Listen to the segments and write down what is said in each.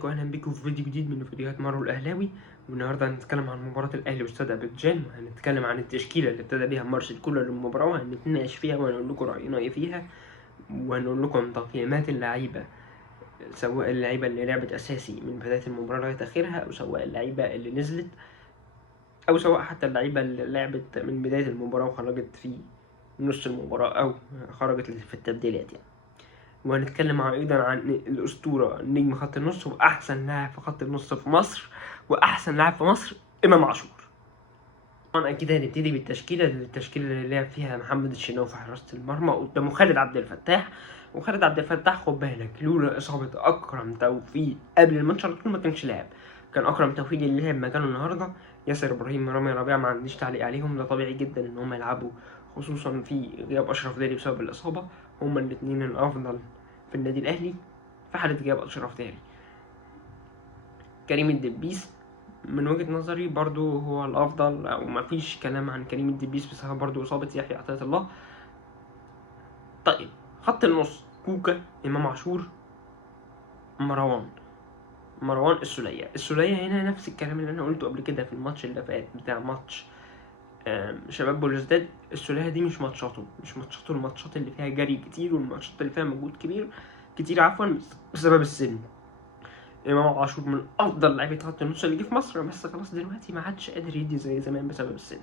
ازيكم، اهلا بيكم في فيديو جديد من فيديوهات مارو الاهلاوي. والنهارده هنتكلم عن مباراه الاهلي واستاد ابيجان، وهنتكلم عن التشكيله اللي ابتدى بيها مارسيل كولر للمباراه، وهنتناقش فيها وهنقول لكم راينا ايه فيها، وهنقول لكم تقييمات اللعيبه، سواء اللعيبه اللي لعبت اساسي من بدايه المباراه لغايه اخرها، او سواء اللعيبه اللي نزلت، او سواء حتى اللعيبه اللي لعبت من بدايه المباراه وخرجت في نص المباراه او خرجت في التبديلات يعني. وهنتكلم ايضا عن الاسطوره نجم خط النص واحسن لاعب في خط النص في مصر، واحسن لاعب في مصر امام عاشور. طبعا اكيد هنبتدي بالتشكيله اللي لعب فيها محمد الشناوي في حراسه المرمى قدامه خالد عبد الفتاح. وخالد عبد الفتاح خد بالك، لولا اصابه اكرم توفيق قبل الماتش على طول ما كانش لاعب. كان اكرم توفيق اللي لعب مكانه النهارده. ياسر ابراهيم رامي ربيعه ما عنديش تعليق عليهم، ده طبيعي جدا ان هم يلعبوا، خصوصا في غياب اشرف داري بسبب الاصابه. هما الاثنين الافضل في النادي الاهلي في حاله غياب اشرف داري. كريم الدبيس من وجهة نظري برضو هو الافضل، او مفيش كلام عن كريم الدبيس بسبب برضو اصابة يحيى عطية الله. طيب خط النص كوكا، امام عاشور، مروان السولية هنا نفس الكلام اللي انا قلته قبل كده في الماتش اللي فات بتاع ماتش شباب بلوزداد. السولية دي مش ماتشاته الماتشات اللي فيها جري كتير، والماتشات اللي فيها مجهود كتير بسبب السن. امام عاشور من افضل لعيبه خط النص اللي جه في مصر، بس خلاص دلوقتي ما عادش قادر يدي زي زمان بسبب السن.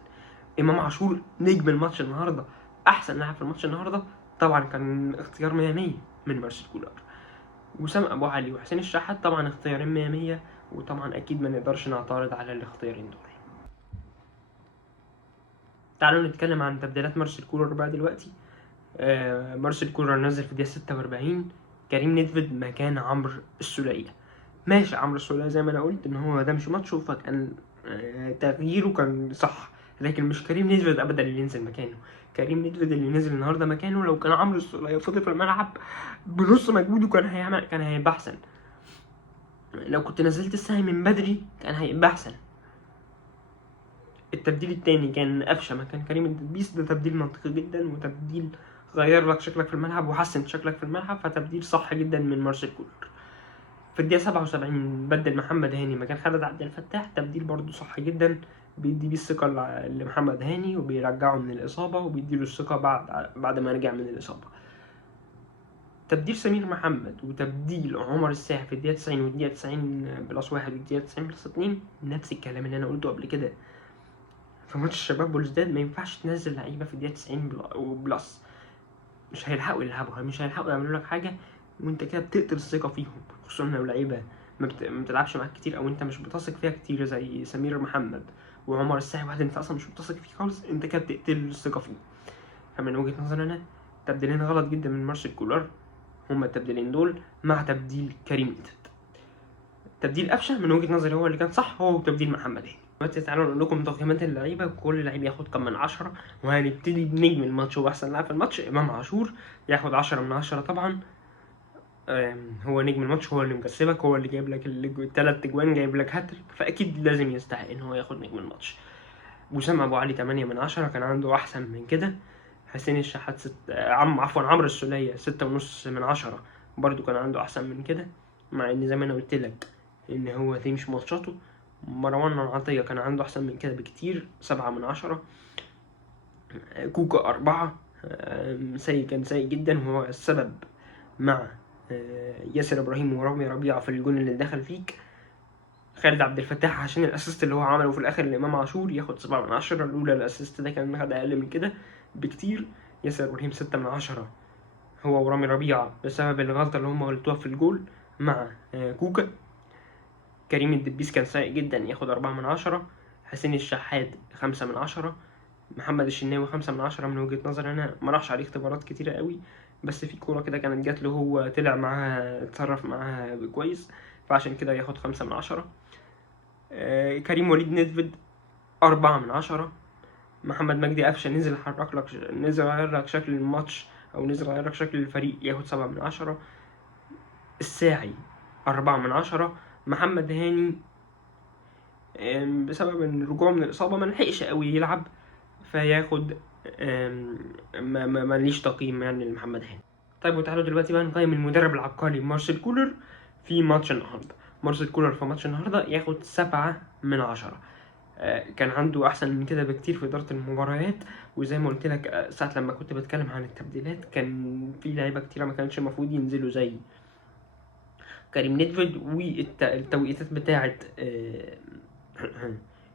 امام عاشور نجم الماتش النهارده، احسن لاعب في الماتش النهارده، طبعا كان اختيار 100 من مارسيل كولر. وسام ابو علي وحسين الشحات طبعا اختيارين 100، وطبعا اكيد ما نقدرش نعترض على الاختيارين دول. تعالوا نتكلم عن تبديلات مارسيل كولر بقى دلوقتي. مارسيل كولر نزل في الدقيقه 46 كريم نيدفيد مكان عمرو السولية. ماشي، عمرو السولية زي ما انا قلت ان هو ده مش ماتشه، فكان تغييره كان صح، لكن مش كريم نيدفيد ابدا اللي ينزل مكانه. كريم نيدفيد اللي نزل النهارده مكانه، لو كان عمرو السولية فضل في الملعب بنص مجهوده كان هيبقى احسن. لو كنت نزلت السهم من بدري كان هيبقى احسن. التبديل التاني كان قفشه مكان كريم الدبيس، ده تبديل منطقي جدا، وتبديل غير لك شكلك في الملعب وحسن شكلك في الملعب، فتبديل صح جدا من مارسيل كولر. في الدقيقة 77 بدل محمد هاني مكان خالد عبد الفتاح، تبديل برضو صح جدا، بيدي بيه الثقة لمحمد هاني وبيرجعه من الإصابة، وبيديله الثقة بعد ما رجع من الإصابة. تبديل سمير محمد وتبديل عمر الساعي في الدقيقة 90 والدقيقة 90+1 والدقيقة 90+2 نفس الكلام اللي أنا قلته قبل كده في ماتش الشباب بلوزداد. ما ينفعش تنزل لعيبة في الدقيقة 90 وبلس، مش هيلحقوا يلعبوا، مش هيلحقوا يعملوا لك حاجة، وانت كده بتقتل الثقة فيهم، خصوصا لو لعيبة ما بتلعبش معاك كتير، او انت مش بتثق فيها كتير زي سمير محمد وعمر الساعي، واحد انت اصلا مش بتثق فيه خالص، انت كده بتقتل الثقة فيه. فمن وجهة نظري انا تبديلين غلط جدا من مارسيل كولر، هما التبديلين دول مع تبديل كريم نيدفيد. تبديل قفشه من وجهة نظري هو اللي كان صح، هو تبديل محمد هاني. دلوقتي تعالوا نقول لكم تقييمات اللعيبه، كل لعيب ياخد كام من 10، وهنبتدي بنجم الماتش واحسن لاعب في الماتش امام عاشور، ياخد 10/10 طبعا. هو نجم الماتش، هو اللي مكسبك، هو اللي جايب لك الثلاث اجوان، جايب لك هاتريك، فاكيد لازم يستحق ان هو ياخد نجم الماتش. وسام ابو علي 8/10، كان عنده احسن من كده. حسين الشحات عمرو السولية 6.5/10، برضو كان عنده احسن من كده، مع ان زي ما انا قلت لك ان هو دي مش ماتشاته. مروان عطية كان عنده احسن من كده بكتير، 7/10. كوكا 4، كان سيء جدا، وهو السبب مع ياسر ابراهيم ورامي ربيعه في الجون اللي دخل فيك. خالد عبد الفتاح عشان الاسيست اللي هو عمله في الاخر لامام عاشور ياخد 7/10، لولا الاسيست ده كان خد اقل من كده بكتير. ياسر ابراهيم 6/10، هو ورامي ربيعه بسبب الغلطه اللي هم غلطوها في الجول مع كوكا. كريم الدبيس كان سيء جدا، ياخد 4/10. حسين الشحات 5/10. محمد الشناوي 5/10. من وجهة نظري انا ما راحش عليه اختبارات كتيرة قوي، بس في كورة كده كانت جات له هو طلع معاها اتصرف معاها كويس، فعشان كده ياخد 5/10. كريم وليد نيدفيد 4/10. محمد مجدي قفشه نزل غير لك شكل الماتش، او نزل غير لك شكل الفريق، ياخد 7/10. الساعي 4/10. محمد هاني بسبب ان رجوعه من الاصابه ما لحقش قوي يلعب، فياخد ماليش تقييم يعني لمحمد هاني. طيب وتعالوا دلوقتي بقى نقيم المدرب العبقري مارسيل كولر في ماتش النهارده. مارسيل كولر في ماتش النهارده ياخد 7/10. كان عنده احسن من كده بكتير في اداره المباريات. وزي ما قلت لك ساعه لما كنت بتكلم عن التبديلات، كان في لعيبه كتيره ما كانش المفروض ينزلوا زي كريم نيدفيد، والتوقيتات بتاعه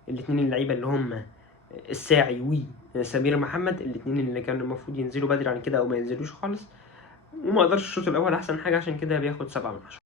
الاثنين اللعيبه اللي هم الساعي وسمير محمد، الاثنين اللي كانوا المفروض ينزلوا بدري عن كده او ما ينزلوش خالص. وما قدرش الشوط الاول احسن حاجه، عشان كده بياخد 7/10.